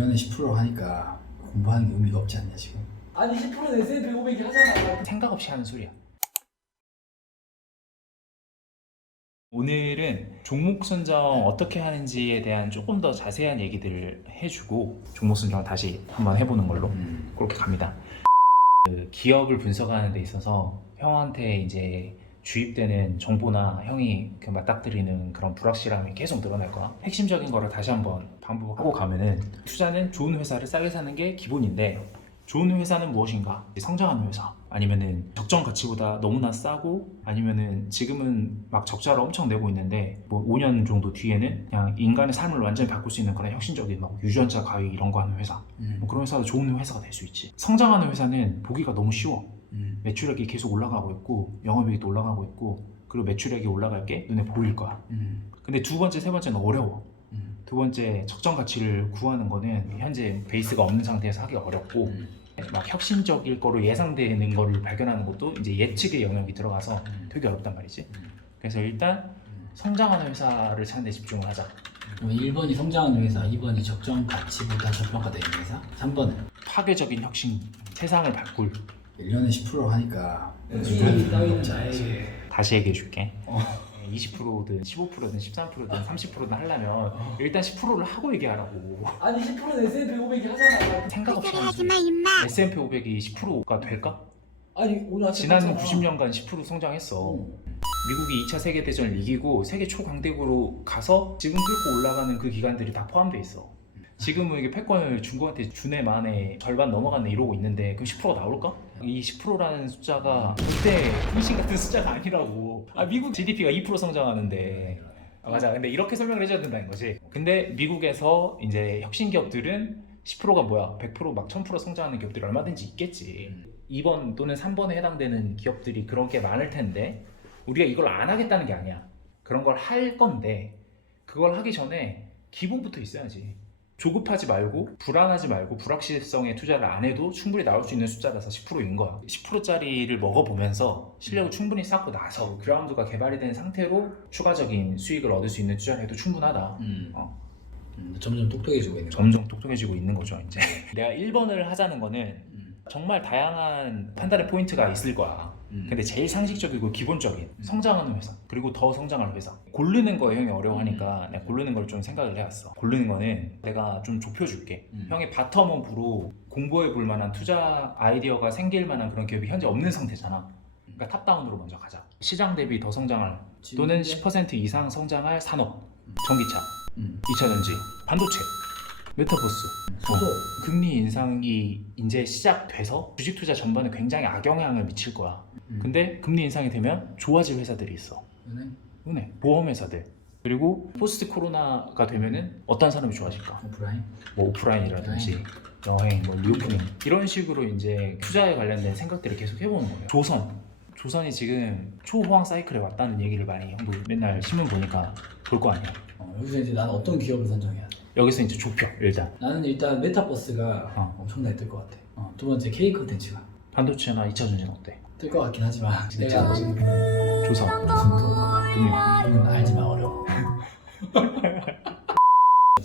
1년에 10% 하니까 공부하는 게 의미가 없지 않냐 지금. 아니 10%는 S&P 500이 하잖아. 생각 없이 하는 소리야. 오늘은 종목 선정 어떻게 하는지에 대한 조금 더 자세한 얘기들을 해주고 종목 선정 다시 한번 해보는 걸로 그렇게 갑니다. 그 기업을 분석하는 데 있어서 형한테 이제 주입되는 정보나 형이 그 맞닥뜨리는 그런 불확실함이 계속 늘어날 거야. 핵심적인 거를 다시 한번 반복하고 가면은 투자는 좋은 회사를 싸게 사는 게 기본인데 좋은 회사는 무엇인가? 성장하는 회사 아니면은 적정 가치보다 너무나 싸고 아니면은 지금은 막 적자를 엄청 내고 있는데 뭐 5년 정도 뒤에는 그냥 인간의 삶을 완전히 바꿀 수 있는 그런 혁신적인 막 유전자 가위 이런 거 하는 회사 뭐 그런 회사도 좋은 회사가 될 수 있지. 성장하는 회사는 보기가 너무 쉬워. 매출액이 계속 올라가고 있고 영업이익도 올라가고 있고 그리고 매출액이 올라갈 게 눈에 보일 거야. 근데 두 번째, 세 번째는 어려워. 두 번째 적정 가치를 구하는 거는 현재 베이스가 없는 상태에서 하기 어렵고 막 혁신적일 거로 예상되는 거를 발견하는 것도 이제 예측의 영역이 들어가서 되게 어렵단 말이지. 그래서 일단 성장하는 회사를 찾는 데 집중을 하자. 1번이 성장하는 회사, 2번이 적정 가치보다 저평가되는 회사, 3번은 파괴적인 혁신, 세상을 바꿀. 1년에 10% 하니까 수익이 따위는 없지 않냐 지금. 나에게. 다시 얘기해 줄게. 20%든 15%든 13%든 30%든 하려면 일단 10%를 하고 얘기하라고. 아니 10%는 S&P 500이 하잖아. 생각 없이 하는 소리. S&P 500이 10%가 될까? 아니 오늘 아침 지난 봤잖아. 90년간 10% 성장했어. 미국이 2차 세계대전을 이기고 세계 초강대국으로 가서 지금 뚫고 올라가는 그 기간들이 다 포함되어 있어. 지금은 이게 패권을 중국한테 주네 만에 절반 넘어갔네 이러고 있는데 그럼 10%가 나올까? 이 10%라는 숫자가 절대 흥신 같은 숫자가 아니라고. 미국 GDP가 2% 성장하는데 맞아. 근데 이렇게 설명을 해줘야 된다는 거지. 근데 미국에서 이제 혁신 기업들은 10%가 뭐야? 100% 막 1000% 성장하는 기업들이 얼마든지 있겠지. 2번 또는 3번에 해당되는 기업들이 그런 게 많을 텐데 우리가 이걸 안 하겠다는 게 아니야. 그런 걸 할 건데 그걸 하기 전에 기본부터 있어야지. 조급하지 말고 불안하지 말고 불확실성에 투자를 안 해도 충분히 나올 수 있는 숫자라서 10%인 거야. 10%짜리를 먹어보면서 실력을 충분히 쌓고 나서 그라운드가 개발이 된 상태로 추가적인 수익을 얻을 수 있는 투자를 해도 충분하다. 점점 똑똑해지고 있는 거야. 점점 똑똑해지고 있는 거죠 이제. 내가 1번을 하자는 거는 정말 다양한 판단의 포인트가 있을 거야. 근데 제일 상식적이고 기본적인 성장하는 회사 그리고 더 성장할 회사 고르는 거에 형이 어려워하니까 내가 고르는 걸 좀 생각을 해왔어. 고르는 거는 내가 좀 좁혀줄게. 형이 바텀업으로 공부해 볼 만한 투자 아이디어가 생길 만한 그런 기업이 현재 없는 상태잖아. 그러니까 탑다운으로 먼저 가자. 시장 대비 더 성장할 또는 10% 이상 성장할 산업, 전기차, 2차전지, 반도체, 메타버스, 소도. 금리 인상이 이제 시작돼서 주식 투자 전반에 굉장히 악영향을 미칠 거야. 근데 금리 인상이 되면 좋아질 회사들이 있어. 은행, 보험 회사들. 그리고 포스트 코로나가 되면은 어떤 사람이 좋아질까? 오프라인? 뭐 오프라인이라든지 여행, 뭐 리오프닝 이런 식으로 이제 투자에 관련된 생각들을 계속 해보는 거예요. 조선이 지금 초호황 사이클에 왔다는 얘기를 많이 형도 맨날 신문 보니까 볼 거 아니야. 여기서 이제 나는 어떤 기업을 선정해야 돼? 여기서 이제 좁혀 일단 나는 일단 메타버스가 엄청나게 뜰 것 같아. 두 번째 K 콘텐츠가 반도체나 2차전지는 어때? 뜰 것 같긴 하지만 진짜 내가 지금 조선, 금융. 이건 알지만 어려워.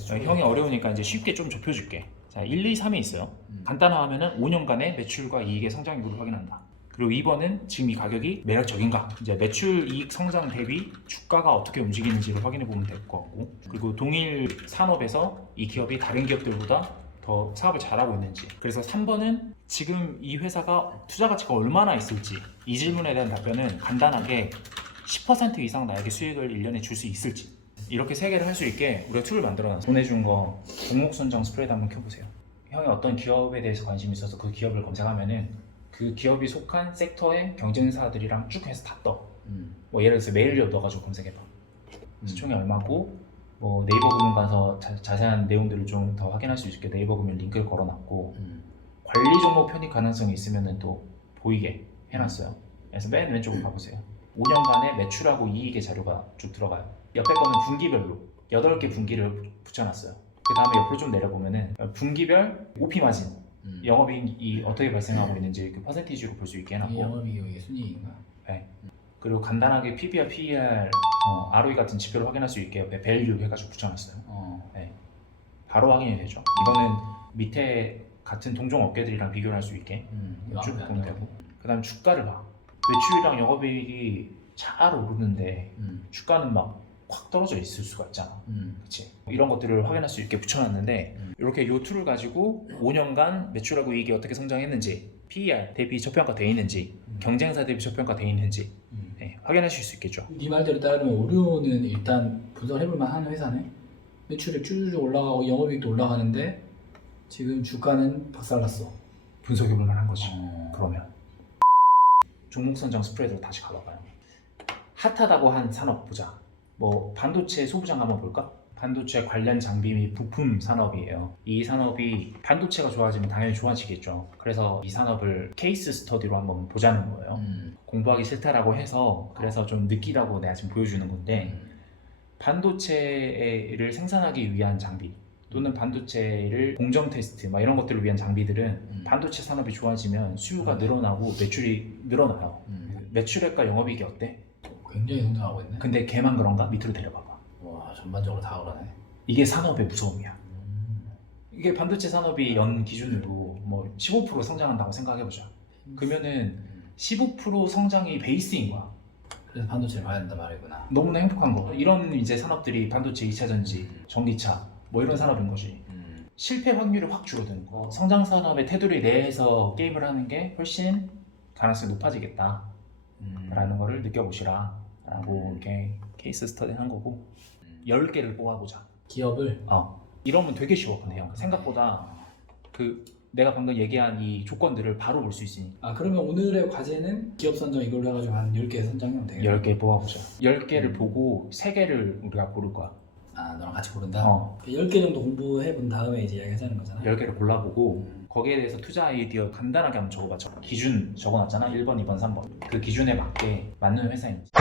형이 어려우니까 이제 쉽게 좀 좁혀줄게. 자, 1, 2, 3이 있어요. 간단하면은 5년간의 매출과 이익의 성장률을 확인한다. 그리고 2번은 지금 이 가격이 매력적인가? 이제 매출 이익 성장 대비 주가가 어떻게 움직이는지를 확인해 보면 될 것 같고, 그리고 동일 산업에서 이 기업이 다른 기업들보다 더 사업을 잘하고 있는지. 그래서 3번은 지금 이 회사가 투자 가치가 얼마나 있을지. 이 질문에 대한 답변은 간단하게 10% 이상 나에게 수익을 1년에 줄 수 있을지. 이렇게 세 개를 할 수 있게 우리가 툴을 만들어놨어. 보내준 거 종목 선정 스프레드 한번 켜보세요. 형이 어떤 기업에 대해서 관심이 있어서 그 기업을 검색하면은 그 기업이 속한 섹터의 경쟁사들이랑 쭉 해서 다 떠. 뭐 예를 들어서 메일리어 넣어가지고 검색해봐. 시총이 얼마고 뭐 네이버 금융 가서 자세한 내용들을 좀 더 확인할 수 있게 네이버 금융 링크를 걸어놨고 관리 종목 편입 가능성이 있으면은 또 보이게 해놨어요. 그래서 맨 왼쪽으로 가보세요. 5년간의 매출하고 이익의 자료가 쭉 들어가요. 옆에 거는 분기별로 8개 분기를 붙여놨어요. 그 다음에 옆으로 좀 내려보면은 분기별 OP 마진, 영업이익이 어떻게 발생하고 있는지 그 퍼센티지로 볼 수 있게 이 해놨고, 영업이익의 순이익인가? 네. 그리고 간단하게 PBR, PER, ROE 같은 지표를 확인할 수 있게 옆에 밸류 해가지고 붙여놨어요. 네. 바로 확인이 되죠. 이거는 밑에 같은 동종 업계들이랑 비교를 할 수 있게 이거 쭉 아무리 보면 안 되고, 그 다음 주가를 봐. 매출이랑 영업이익이 잘 오르는데 주가는 막 확 떨어져 있을 수가 있잖아. 그치? 이런 것들을 확인할 수 있게 붙여놨는데 이렇게 이 툴을 가지고 5년간 매출하고 이익이 어떻게 성장했는지, PER 대비 저평가 돼 있는지, 경쟁사 대비 저평가 돼 있는지 네, 확인하실 수 있겠죠. 네 말대로 따르면 오리온은 일단 분석해볼 만한 회사네. 매출이 쭈쭈 올라가고 영업이익도 올라가는데 지금 주가는 박살났어. 분석해볼 만한 거지. 그러면 종목 선정 스프레드로 다시 가봐봐요. 핫하다고 한 산업 보자. 뭐 반도체 소부장 한번 볼까? 반도체 관련 장비 및 부품 산업이에요. 이 산업이 반도체가 좋아지면 당연히 좋아지겠죠. 그래서 이 산업을 케이스 스터디로 한번 보자는 거예요. 공부하기 싫다라고 해서 그래서 좀 느끼라고 내가 지금 보여주는 건데, 반도체를 생산하기 위한 장비 또는 반도체를 공정 테스트 막 이런 것들을 위한 장비들은 반도체 산업이 좋아지면 수요가 늘어나고 매출이 늘어나요. 매출액과 영업이익이 어때? 굉장히 성장하고 있네. 근데 걔만 그런가? 밑으로 내려봐봐. 와, 전반적으로 다 그러네. 이게 산업의 무서움이야. 이게 반도체 산업이 연 기준으로 뭐 15% 성장한다고 생각해보자. 그러면은 15% 성장이 베이스인 거야. 그래서 반도체를 봐야 된단 말이구나. 너무나 행복한 거. 이런 이제 산업들이 반도체 2차 전지, 전기차 뭐 이런 산업인 거지. 실패 확률이 확 줄어드는 거. 성장 산업의 테두리 내에서 게임을 하는 게 훨씬 가능성이 높아지겠다 라는 거를 느껴보시라 라고 이렇게 케이스 스터디 한 거고, 10개를 뽑아보자. 기업을 이러면 되게 쉬워. 근데 형 생각보다 그 내가 방금 얘기한 이 조건들을 바로 볼 수 있으니까. 그러면 오늘의 과제는 기업 선정 이걸로 해가지고 한 10개 선정하면 되겠네. 10개 뽑아보자. 10개를 보고 3개를 우리가 고를 거야. 너랑 같이 고른다? 10개 정도 공부해 본 다음에 이제 이야기하자는 거잖아. 10개를 골라보고 거기에 대해서 투자 아이디어 간단하게 한번 적어봐. 기준 적어놨잖아. 1번, 2번, 3번. 그 기준에 맞게 맞는 회사인지.